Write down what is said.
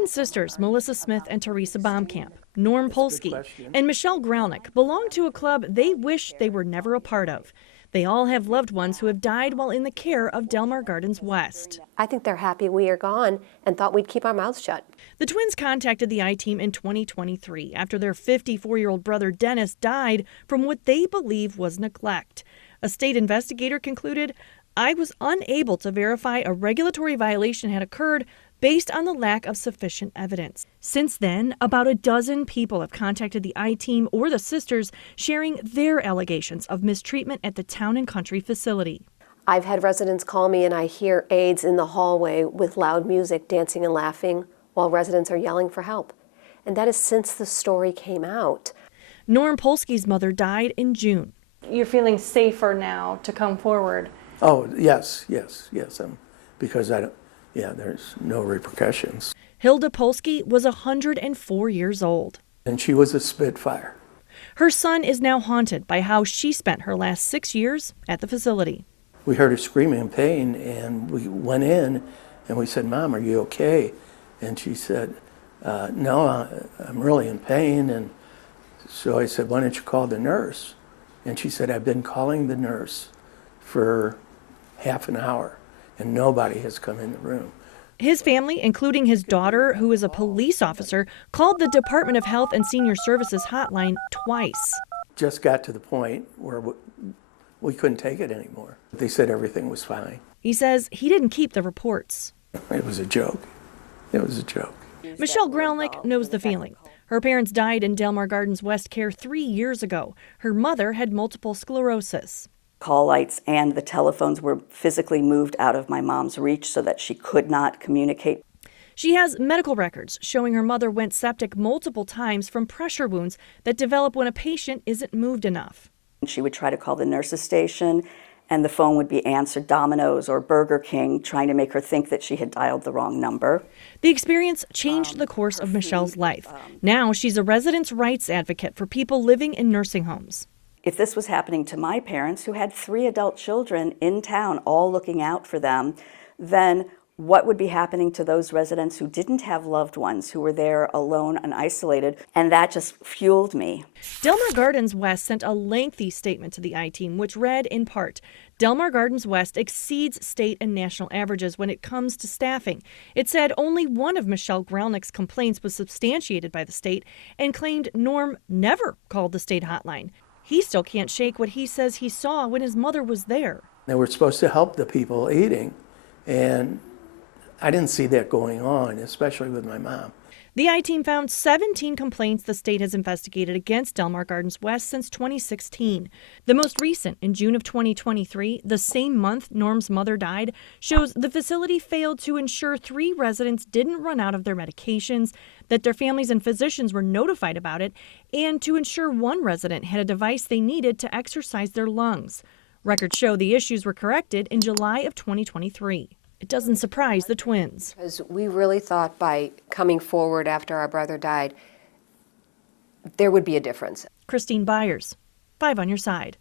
twin sisters Melissa Smith and Teresa Baumkamp, Norm Polsky, and Michelle Gralnick belong to a club they wish they were never a part of. They all have loved ones who have died while in the care of Delmar Gardens West. I think they're happy we are gone and thought we'd keep our mouths shut. The twins contacted the I-Team in 2023 after their 54-year-old brother Dennis died from what they believe was neglect. A state investigator concluded, "I was unable to verify a regulatory violation had occurred based on the lack of sufficient evidence." Since then, about a dozen people have contacted the I-Team or the sisters, sharing their allegations of mistreatment at the Town and Country facility. I've had residents call me and I hear aides in the hallway with loud music dancing and laughing while residents are yelling for help. And that is since the story came out. Norm Polsky's mother died in June. You're feeling safer now to come forward? Oh, yes. Because there's no repercussions. Hilda Polsky was 104 years old. And she was a Spitfire. Her son is now haunted by how she spent her last 6 years at the facility. We heard her screaming in pain, and we went in, and we said, "Mom, are you okay?" And she said, "No, I'm really in pain." And so I said, "Why don't you call the nurse?" And she said, "I've been calling the nurse for half an hour, and nobody has come in the room." His family, including his daughter, who is a police officer, called the Department of Health and Senior Services hotline twice. Just got to the point where we couldn't take it anymore. They said everything was fine. He says he didn't keep the reports. It was a joke. It was a joke. Michelle Gralnick knows the feeling. Her parents died in Delmar Gardens West care 3 years ago. Her mother had multiple sclerosis. Call lights and the telephones were physically moved out of my mom's reach so that she could not communicate. She has medical records showing her mother went septic multiple times from pressure wounds that develop when a patient isn't moved enough. She would try to call the nurse's station, and the phone would be answered Domino's or Burger King, trying to make her think that she had dialed the wrong number. The experience changed the course of Michelle's life. Now she's a residents' rights advocate for people living in nursing homes. If this was happening to my parents, who had 3 adult children in town, all looking out for them, then what would be happening to those residents who didn't have loved ones, who were there alone and isolated? And that just fueled me. Delmar Gardens West sent a lengthy statement to the I-Team, which read in part, "Delmar Gardens West exceeds state and national averages when it comes to staffing." It said only one of Michelle Gralnick's complaints was substantiated by the state and claimed Norm never called the state hotline. He still can't shake what he says he saw when his mother was there. They were supposed to help the people eating, and I didn't see that going on, especially with my mom. The I-Team found 17 complaints the state has investigated against Delmar Gardens West since 2016. The most recent, in June of 2023, the same month Norm's mother died, shows the facility failed to ensure 3 residents didn't run out of their medications, that their families and physicians were notified about it, and to ensure 1 resident had a device they needed to exercise their lungs. Records show the issues were corrected in July of 2023. It doesn't surprise the twins. Because we really thought by coming forward after our brother died, there would be a difference. Christine Byers, 5 on your side.